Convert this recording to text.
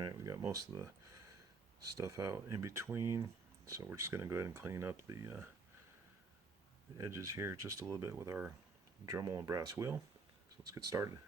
Alright, we got most of the stuff out in between, so we're just going to go ahead and clean up the edges here just a little bit with our Dremel and brass wheel. So let's get started.